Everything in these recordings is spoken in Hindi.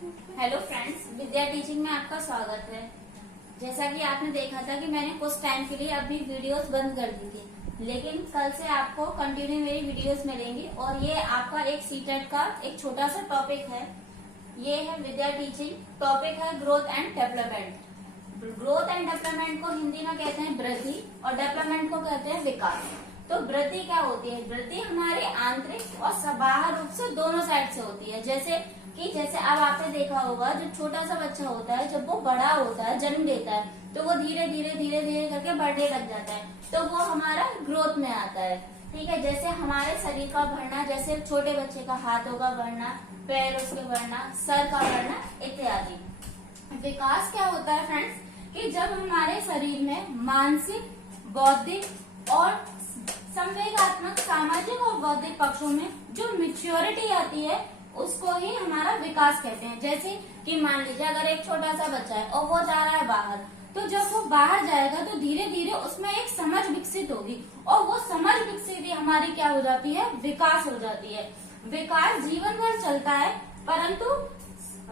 हेलो फ्रेंड्स, विद्या टीचिंग में आपका स्वागत है। जैसा कि आपने देखा था कि मैंने कुछ टाइम के लिए अभी वीडियोस बंद कर दी थी, लेकिन कल से आपको कंटिन्यू मेरी वीडियोस मिलेंगी और ये आपका एक सीटेट का एक छोटा सा टॉपिक है। ये है विद्या टीचिंग, टॉपिक है growth and development. Growth and development को हिंदी में कहते हैं वृद्धि और डेवलपमेंट को कहते हैं विकास। तो वृद्धि क्या होती है? वृद्धि हमारे आंतरिक और बाह्य रूप से दोनों साइड से होती है। जैसे अब आपने देखा होगा, जो छोटा सा बच्चा होता है जब वो बड़ा होता है, जन्म लेता है, तो वो धीरे धीरे करके बढ़ने लग जाता है, तो वो हमारा ग्रोथ में आता है। ठीक है, जैसे हमारे शरीर का बढ़ना, जैसे छोटे बच्चे का हाथों का बढ़ना, पैर उसके बढ़ना, सर का बढ़ना इत्यादि। विकास क्या होता है फ्रेंड्स, कि जब हमारे शरीर में मानसिक, बौद्धिक और संवेगात्मक, सामाजिक और बौद्धिक पक्षों में जो मैच्योरिटी आती है उसको ही हमारा विकास कहते हैं। जैसे कि मान लीजिए अगर एक छोटा सा बच्चा है और वो जा रहा है बाहर, तो जब वो बाहर जाएगा तो धीरे धीरे उसमें एक समझ विकसित होगी और वो समझ विकसित ही हमारी क्या हो जाती है? विकास हो जाती है। विकास जीवन भर चलता है परंतु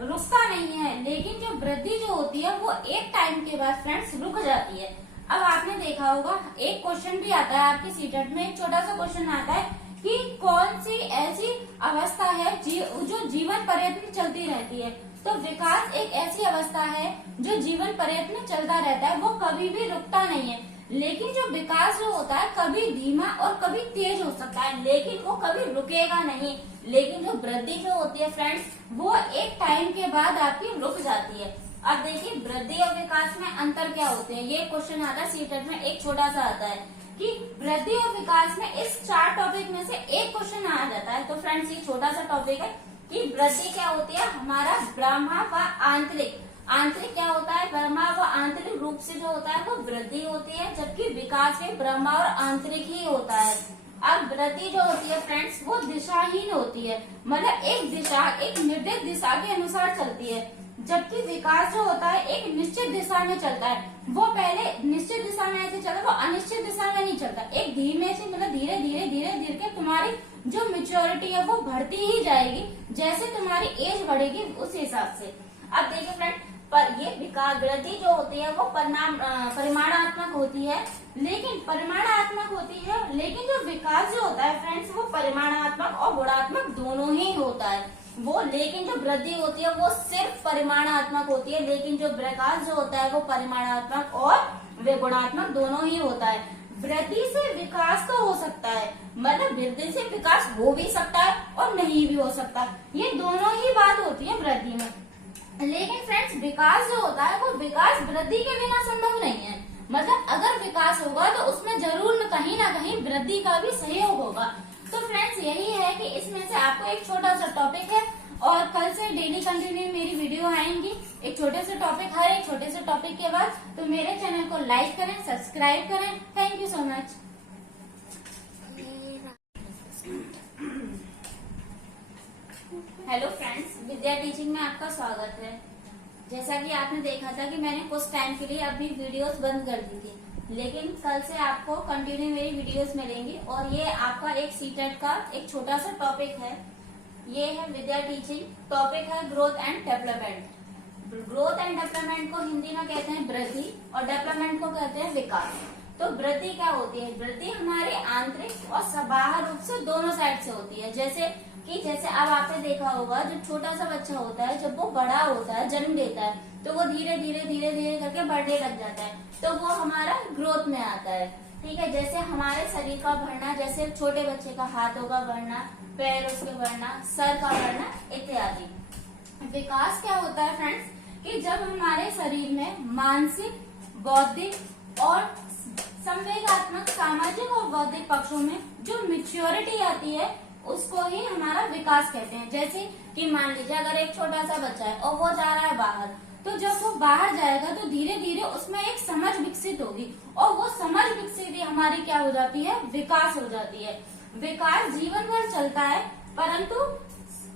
रुकता नहीं है, लेकिन जो वृद्धि जो होती है वो एक टाइम के बाद फ्रेंड्स रुक जाती है। अब आपने देखा होगा, एक क्वेश्चन भी आता है आपके सीटेट में, एक छोटा सा क्वेश्चन आता है कि कौन सी ऐसी अवस्था है जो जीवन पर्यंत चलती रहती है। तो विकास एक ऐसी अवस्था है जो जीवन पर्यंत चलता रहता है, वो कभी भी रुकता नहीं है। लेकिन जो विकास जो होता है कभी धीमा और कभी तेज हो सकता है, लेकिन वो कभी रुकेगा नहीं। लेकिन जो वृद्धि जो होती है फ्रेंड्स, वो एक टाइम के बाद आपकी रुक जाती है। अब देखिए, वृद्धि और विकास में अंतर क्या होते हैं, ये क्वेश्चन आता है सीटेट में, एक छोटा सा आता है कि वृद्धि और विकास में इस 4 टॉपिक में से एक क्वेश्चन आ जाता है। तो फ्रेंड्स, ये छोटा सा टॉपिक है कि वृद्धि क्या होती है, हमारा ब्रह्मा व आंतरिक। आंतरिक क्या होता है? ब्रह्मा व आंतरिक रूप से जो होता है वो वृद्धि होती है, जबकि विकास में ब्रह्मा और आंतरिक ही होता है। अब वृद्धि जो होती है फ्रेंड्स, वो दिशाहीन होती है, मतलब एक दिशा, एक निर्दिष्ट दिशा के अनुसार चलती है, जबकि विकास जो होता है एक निश्चित दिशा में चलता है। वो पहले निश्चित दिशा में ऐसे चलता है, वो अनिश्चित दिशा में नहीं चलता, एक धीमे से, मतलब धीरे धीरे के तुम्हारी जो मैच्योरिटी है वो बढ़ती ही जाएगी, जैसे तुम्हारी एज बढ़ेगी उस हिसाब से। अब देखिए फ्रेंड, पर ये विकास वृद्धि जो होती है वो परिमाणात्मक होती है, लेकिन जो विकास जो होता है फ्रेंड्स, वो परिमाणात्मक और गुणात्मक दोनों ही होता है। लेकिन जो वृद्धि होती है वो सिर्फ परिमाणात्मक होती है, लेकिन जो विकास जो होता है वो परिमाणात्मक और गुणात्मक दोनों ही होता है। वृद्धि से विकास तो हो सकता है, मतलब वृद्धि से विकास हो भी सकता है और नहीं भी हो सकता, ये दोनों ही बात होती है वृद्धि में। लेकिन फ्रेंड्स, विकास जो होता है वो विकास वृद्धि के बिना संभव नहीं है। मतलब अगर विकास होगा तो उसमें जरूर कहीं ना कहीं वृद्धि का भी सहयोग होगा। तो फ्रेंड्स, यही है कि इसमें से आपको एक छोटा सा टॉपिक है और कल से डेली कंटिन्यू मेरी वीडियो आएंगी एक छोटे से टॉपिक, हर एक छोटे से टॉपिक के बाद। तो मेरे चैनल को लाइक करें, सब्सक्राइब करें। Thank you so much. Hello friends, Vidya teaching में आपका स्वागत है। जैसा कि आपने देखा था कि मैंने कुछ टाइम के लिए अभी वीडियोस बंद कर दी थी, लेकिन कल से आपको कंटिन्यू मेरी वीडियोस मिलेंगी और ये आपका एक सीटेट का एक छोटा सा टॉपिक है। ये है विद्या टीचिंग, टॉपिक है growth and development. Growth and development को हिंदी में कहते हैं वृद्धि और डेवलपमेंट को कहते हैं विकास। तो वृद्धि क्या होती है? वृद्धि हमारे आंतरिक और बाह्य रूप से दोनों साइड से होती है। जैसे अब आपने देखा होगा, जो छोटा सा बच्चा होता है जब वो बड़ा होता है, जन्म लेता है, तो वो धीरे धीरे करके बढ़ने लग जाता है, तो वो हमारा ग्रोथ में आता है। ठीक है, जैसे हमारे शरीर का बढ़ना, जैसे छोटे बच्चे का हाथों का बढ़ना, पैर उसके बढ़ना, सर का बढ़ना इत्यादि। विकास क्या होता है फ्रेंड्स, कि जब हमारे शरीर में मानसिक, बौद्धिक और संवेगात्मक, सामाजिक और बौद्धिक पक्षों में जो मैच्योरिटी आती है उसको ही हमारा विकास कहते हैं। जैसे कि मान लीजिए अगर एक छोटा सा बच्चा है और वो जा रहा है बाहर, तो जब वो बाहर जाएगा तो धीरे धीरे उसमें एक समझ विकसित होगी और वो समझ विकसित ही हमारी क्या हो जाती है? विकास हो जाती है। विकास जीवन भर चलता है परंतु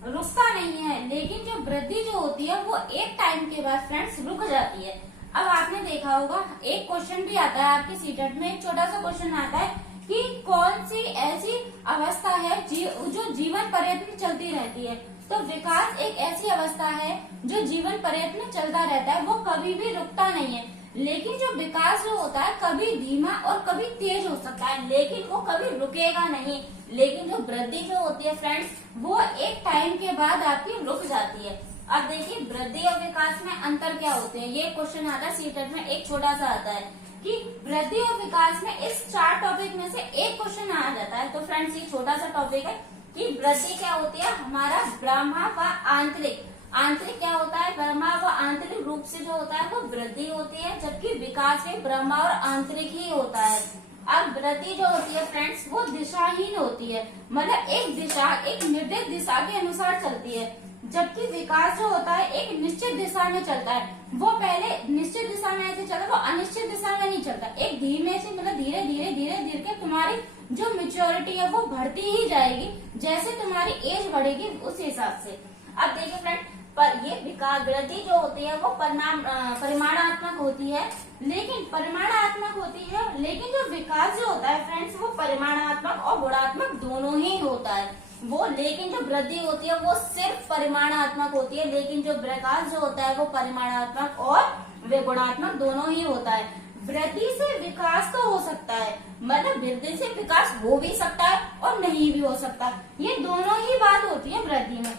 रुकता नहीं है, लेकिन जो वृद्धि जो होती है वो एक टाइम के बाद फ्रेंड्स रुक जाती है। अब आपने देखा होगा, एक क्वेश्चन भी आता है आपके सीटेट में, एक छोटा सा क्वेश्चन आता है कि कौन सी ऐसी अवस्था है जो जीवन पर्यंत में चलती रहती है। तो विकास एक ऐसी अवस्था है जो जीवन पर्यंत में चलता रहता है, वो कभी भी रुकता नहीं है। लेकिन जो विकास जो होता है कभी धीमा और कभी तेज हो सकता है, लेकिन वो कभी रुकेगा नहीं। लेकिन जो वृद्धि जो होती है फ्रेंड्स, वो एक टाइम के बाद आपकी रुक जाती है। अब देखिए वृद्धि और विकास में अंतर क्या होते हैं, ये क्वेश्चन आता है सीटेट में, एक छोटा सा आता है कि वृद्धि और विकास में इस 4 टॉपिक में से एक क्वेश्चन आ जाता है। तो फ्रेंड्स ये छोटा सा टॉपिक है कि वृद्धि क्या होती है, हमारा ब्रह्मा व आंतरिक। आंतरिक क्या होता है, ब्रह्मा व आंतरिक रूप से जो होता है वो वृद्धि होती है, जबकि विकास में ब्रह्मा और आंतरिक ही होता है। अब वृद्धि जो होती है फ्रेंड्स, वो दिशाहीन होती है, मतलब एक दिशा, एक निर्दिष्ट दिशा के अनुसार चलती है, जबकि विकास जो होता है एक निश्चित दिशा में चलता है। वो पहले निश्चित दिशा में ऐसे चलता है, वो अनिश्चित दिशा में नहीं चलता, एक धीमे से, मतलब धीरे धीरे धीरे धीरे के तुम्हारी जो मेच्योरिटी है वो बढ़ती ही जाएगी, जैसे तुम्हारी एज बढ़ेगी उस हिसाब से। अब देखिए फ्रेंड, पर ये विकास वृद्धि जो होती है वो परिमाणात्मक होती है, लेकिन जो विकास जो होता है फ्रेंड्स, वो परिमाणात्मक और गुणात्मक दोनों ही होता है। लेकिन जो वृद्धि होती है वो सिर्फ परिमाणात्मक होती है, लेकिन जो विकास जो होता है वो परिमाणात्मक और गुणात्मक दोनों ही होता है। वृद्धि से विकास तो हो सकता है, मतलब वृद्धि से विकास हो भी सकता है और नहीं भी हो सकता, ये दोनों ही बात होती है वृद्धि में।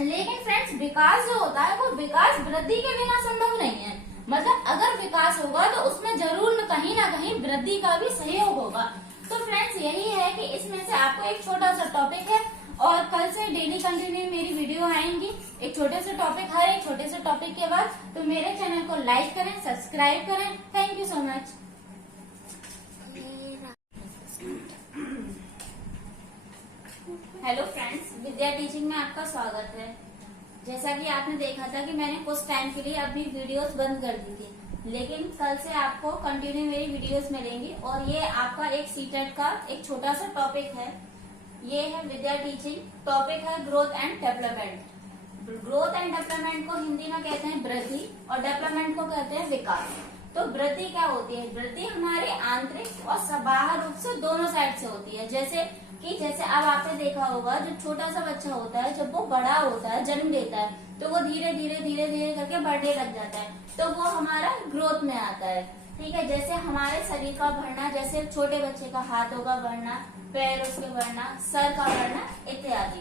लेकिन फ्रेंड्स विकास जो होता है वो विकास वृद्धि के बिना संभव नहीं है, मतलब अगर विकास होगा तो उसमें जरूर कहीं ना कहीं वृद्धि का भी सहयोग होगा। तो फ्रेंड्स यही है कि इसमें से आपको एक छोटा सा टॉपिक है, और कल से डेली कंटिन्यू मेरी वीडियो आएंगी एक छोटे से टॉपिक, हर एक छोटे से टॉपिक के बाद। तो मेरे चैनल को लाइक करें, सब्सक्राइब करें। Thank you so much. Hello friends, Vidya teaching में आपका स्वागत है। जैसा कि आपने देखा था कि मैंने कुछ टाइम के लिए अभी वीडियोस बंद कर दी थी, लेकिन कल से आपको कंटिन्यू मेरी वीडियोस मिलेंगी। और ये आपका एक सीटेट का एक छोटा सा टॉपिक है, ये है विद्या टीचिंग, टॉपिक है growth and development. Growth and development को हिंदी में कहते हैं वृद्धि, और डेवलपमेंट को कहते हैं विकास। तो वृद्धि क्या होती है, वृद्धि हमारे आंतरिक और बाह्य रूप से दोनों साइड से होती है। जैसे अब आपने देखा होगा, जो छोटा सा बच्चा होता है जब वो बड़ा होता है, जन्म लेता है, तो वो धीरे धीरे धीरे धीरे करके बढ़ने लग जाता है, तो वो हमारा ग्रोथ में आता है। ठीक है, जैसे हमारे शरीर का बढ़ना, जैसे छोटे बच्चे का हाथों का बढ़ना, पैर उसके बढ़ना, सर का बढ़ना इत्यादि।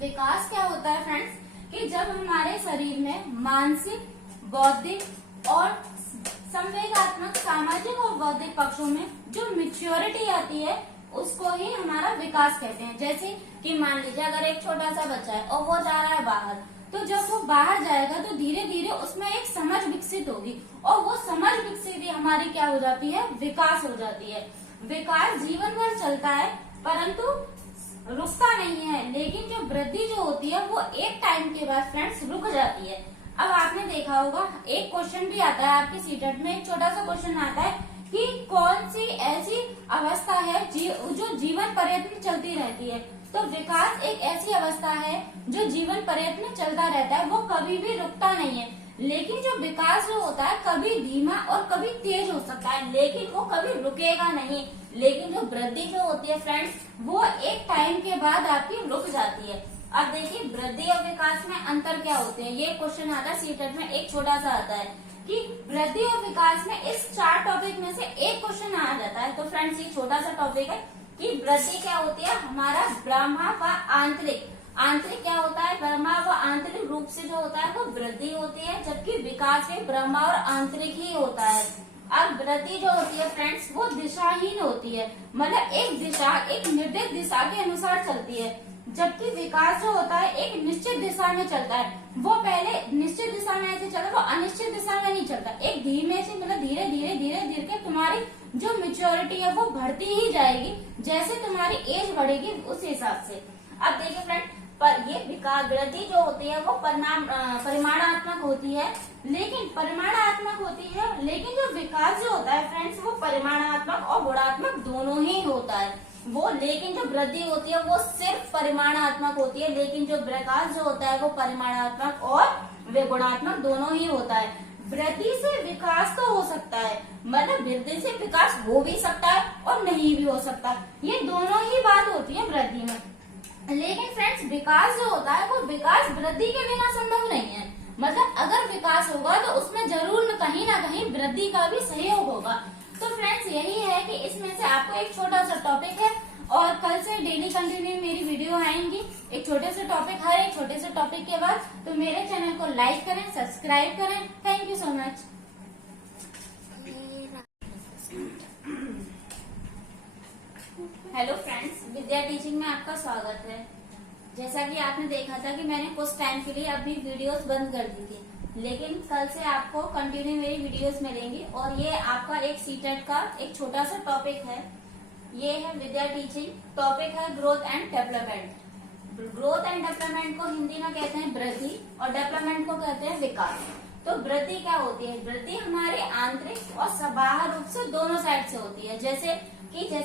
विकास क्या होता है फ्रेंड्स, कि जब हमारे शरीर में मानसिक, बौद्धिक और संवेगात्मक, सामाजिक और बौद्धिक पक्षों में जो मैच्योरिटी आती है उसको ही हमारा विकास कहते हैं। जैसे कि मान लीजिए अगर एक छोटा सा बच्चा है और वो जा रहा है बाहर, तो जब वो बाहर जाएगा तो धीरे धीरे उसमें एक समझ विकसित होगी, और वो समझ विकसित ही हमारी क्या हो जाती है, विकास हो जाती है। विकास जीवन भर चलता है परंतु रुकता नहीं है, लेकिन जो वृद्धि जो होती है वो एक टाइम के बाद फ्रेंड्स रुक जाती है। अब आपने देखा होगा, एक क्वेश्चन भी आता है आपके सीटेट में, एक छोटा सा क्वेश्चन आता है कि कौन सी ऐसी अवस्था है जो जीवन पर्यंत में चलती रहती है। तो विकास एक ऐसी अवस्था है जो जीवन पर्यंत में चलता रहता है, वो कभी भी रुकता नहीं है। लेकिन जो विकास जो होता है कभी धीमा और कभी तेज हो सकता है, लेकिन वो कभी रुकेगा नहीं। लेकिन जो वृद्धि जो होती है फ्रेंड्स, वो एक टाइम के बाद आपकी रुक जाती है। अब देखिए वृद्धि और विकास में अंतर क्या होते हैं, ये क्वेश्चन आता है सीटेट में, एक छोटा सा आता है कि वृद्धि और विकास में इस 4 टॉपिक में से एक क्वेश्चन आ जाता है। तो फ्रेंड्स ये छोटा सा टॉपिक है कि वृद्धि क्या होती है, हमारा ब्रह्मा व आंतरिक। आंतरिक क्या होता है, ब्रह्मा व आंतरिक रूप से जो होता है वो वृद्धि होती है, जबकि विकास में ब्रह्मा और आंतरिक ही होता है। अब वृद्धि जो होती है फ्रेंड्स, वो दिशाहीन होती है, मतलब एक दिशा, एक निर्दिष्ट दिशा के अनुसार चलती है, जबकि विकास जो होता है एक निश्चित दिशा में चलता है। वो पहले निश्चित दिशा में ऐसे चलता है, वो अनिश्चित दिशा में नहीं चलता, एक धीमे से, मतलब धीरे धीरे धीरे धीरे के तुम्हारी जो मेच्योरिटी है वो बढ़ती ही जाएगी, जैसे तुम्हारी एज बढ़ेगी उस हिसाब से। अब देखिए फ्रेंड, पर ये विकास वृद्धि जो होती है वो परिमाणात्मक होती है, लेकिन जो विकास जो होता है फ्रेंड्स, वो परिमाणात्मक और गुणात्मक दोनों ही होता है। लेकिन जो वृद्धि होती है वो सिर्फ परिमाणात्मक होती है, लेकिन जो विकास जो होता है वो परिमाणात्मक और गुणात्मक दोनों ही होता है। वृद्धि से विकास तो हो सकता है, मतलब वृद्धि से विकास हो भी सकता है और नहीं भी हो सकता, ये दोनों ही बात होती है वृद्धि में। लेकिन फ्रेंड्स विकास जो होता है वो विकास वृद्धि के बिना संभव नहीं है। मतलब अगर विकास होगा तो उसमें जरूर कहीं ना कहीं वृद्धि का भी सहयोग होगा। तो फ्रेंड्स यही है कि इसमें से आपको एक छोटा सा टॉपिक है और कल से डेली कंटिन्यू मेरी वीडियो आएंगी एक छोटे से टॉपिक, हर एक छोटे से टॉपिक के बाद। तो मेरे चैनल को लाइक करें, सब्सक्राइब करें। Thank you so much. Hello friends, Vidya teaching में आपका स्वागत है। जैसा कि आपने देखा था कि मैंने कुछ टाइम के लिए अभी वीडियोस बंद कर दी थी, लेकिन कल से आपको कंटिन्यू मेरी वीडियोस मिलेंगी और ये आपका एक सीटेट का एक छोटा सा टॉपिक है। ये है विद्या टीचिंग, टॉपिक है growth and development. Growth and development को हिंदी में कहते हैं वृद्धि और डेवलपमेंट को कहते हैं विकास। तो वृद्धि क्या होती है? वृद्धि हमारे आंतरिक और बाह्य रूप से दोनों साइड से होती है। जैसे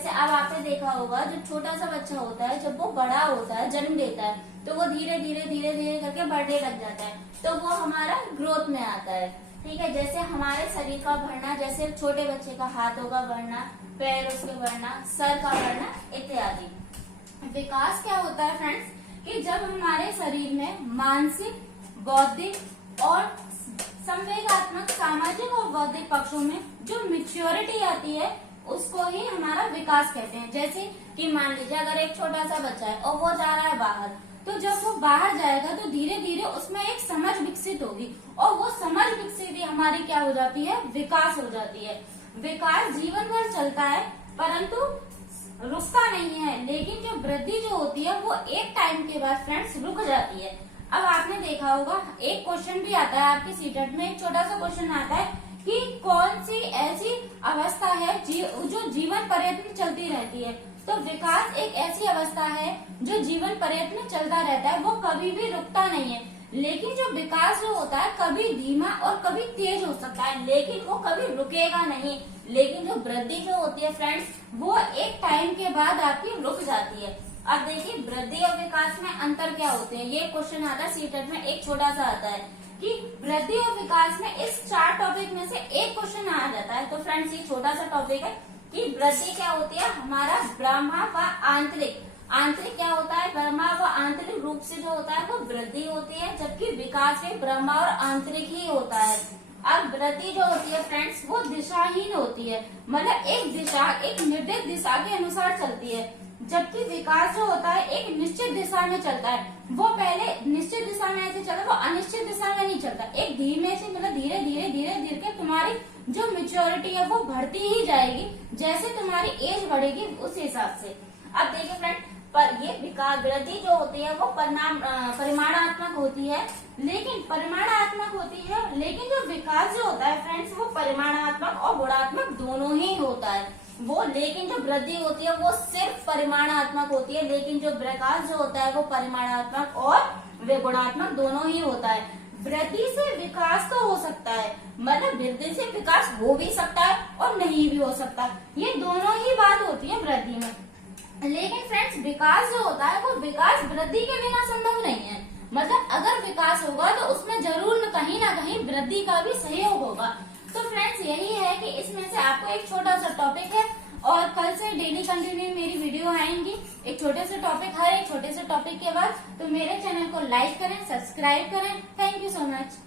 अब आपने देखा होगा जो छोटा सा बच्चा होता है, जब वो बड़ा होता है, जन्म लेता है, तो वो धीरे धीरे करके बढ़ने लग जाता है, तो वो हमारा ग्रोथ में आता है। ठीक है, जैसे हमारे शरीर का बढ़ना, जैसे छोटे बच्चे का हाथों का बढ़ना, पैर उसके बढ़ना, सर का बढ़ना इत्यादि। विकास क्या होता है फ्रेंड्स कि जब हमारे शरीर में मानसिक, बौद्धिक और संवेगात्मक, सामाजिक और बौद्धिक पक्षों में जो मैच्योरिटी आती है उसको ही हमारा विकास कहते हैं। जैसे कि मान लीजिए अगर एक छोटा सा बच्चा है और वो जा रहा है बाहर, तो जब वो बाहर जाएगा तो धीरे धीरे उसमें एक समझ विकसित होगी और वो समझ विकसित ही हमारी क्या हो जाती है? विकास हो जाती है। विकास जीवन भर चलता है परंतु रुकता नहीं है, लेकिन जो वृद्धि जो होती है वो एक टाइम के बाद फ्रेंड्स रुक जाती है। अब आपने देखा होगा एक क्वेश्चन भी आता है आपके सीटेट में, एक छोटा सा क्वेश्चन आता है कि कौन सी ऐसी अवस्था है जो जीवन पर्यंत चलती रहती है। तो विकास एक ऐसी अवस्था है जो जीवन पर्यंत में चलता रहता है, वो कभी भी रुकता नहीं है। लेकिन जो विकास जो होता है कभी धीमा और कभी तेज हो सकता है, लेकिन वो कभी रुकेगा नहीं। लेकिन जो वृद्धि जो होती है फ्रेंड्स वो एक टाइम के बाद आपकी रुक जाती है। अब देखिए वृद्धि और विकास में अंतर क्या होते हैं, ये क्वेश्चन आता है सीटेट में, एक छोटा सा आता है कि वृद्धि और विकास में इस 4 टॉपिक में से एक क्वेश्चन आ जाता है। तो फ्रेंड्स ये छोटा सा टॉपिक है कि वृद्धि क्या होती है, हमारा ब्रह्मा व आंतरिक। आंतरिक क्या होता है? ब्रह्मा व आंतरिक रूप से जो होता है वो वृद्धि होती है, जबकि विकास में ब्रह्मा और आंतरिक ही होता है। अब वृद्धि जो होती है फ्रेंड्स वो दिशाहीन होती है, मतलब एक दिशा, एक निर्दिष्ट दिशा के अनुसार चलती है, जबकि विकास जो होता है एक निश्चित दिशा में चलता है। वो पहले निश्चित दिशा में ऐसे चलता है, वो अनिश्चित दिशा में नहीं चलता, एक धीमे से, मतलब धीरे धीरे के तुम्हारी जो मैच्योरिटी है वो बढ़ती ही जाएगी, जैसे तुम्हारी एज बढ़ेगी उस हिसाब से। अब देखिए फ्रेंड, पर ये विकास वृद्धि जो होती है वो परिमाणात्मक होती है, लेकिन जो विकास जो होता है फ्रेंड्स वो परिमाणात्मक और गुणात्मक दोनों ही होता है। लेकिन जो वृद्धि होती है वो सिर्फ परिमाणात्मक होती है, लेकिन जो विकास जो होता है वो परिमाणात्मक और गुणात्मक दोनों ही होता है। वृद्धि से विकास तो हो सकता है, मतलब वृद्धि से विकास हो भी सकता है और नहीं भी हो सकता, ये दोनों ही बात होती है वृद्धि में। लेकिन फ्रेंड्स विकास जो होता है वो विकास वृद्धि के बिना संभव नहीं है। मतलब अगर विकास होगा तो उसमें जरूर कहीं ना कहीं वृद्धि का भी सहयोग होगा। तो फ्रेंड्स यही है कि इसमें से आपको एक छोटा सा टॉपिक है और कल से डेली कंटिन्यू मेरी वीडियो आएंगी एक छोटे से टॉपिक, हर एक छोटे से टॉपिक के बाद। तो मेरे चैनल को लाइक करें, सब्सक्राइब करें। Thank you so much.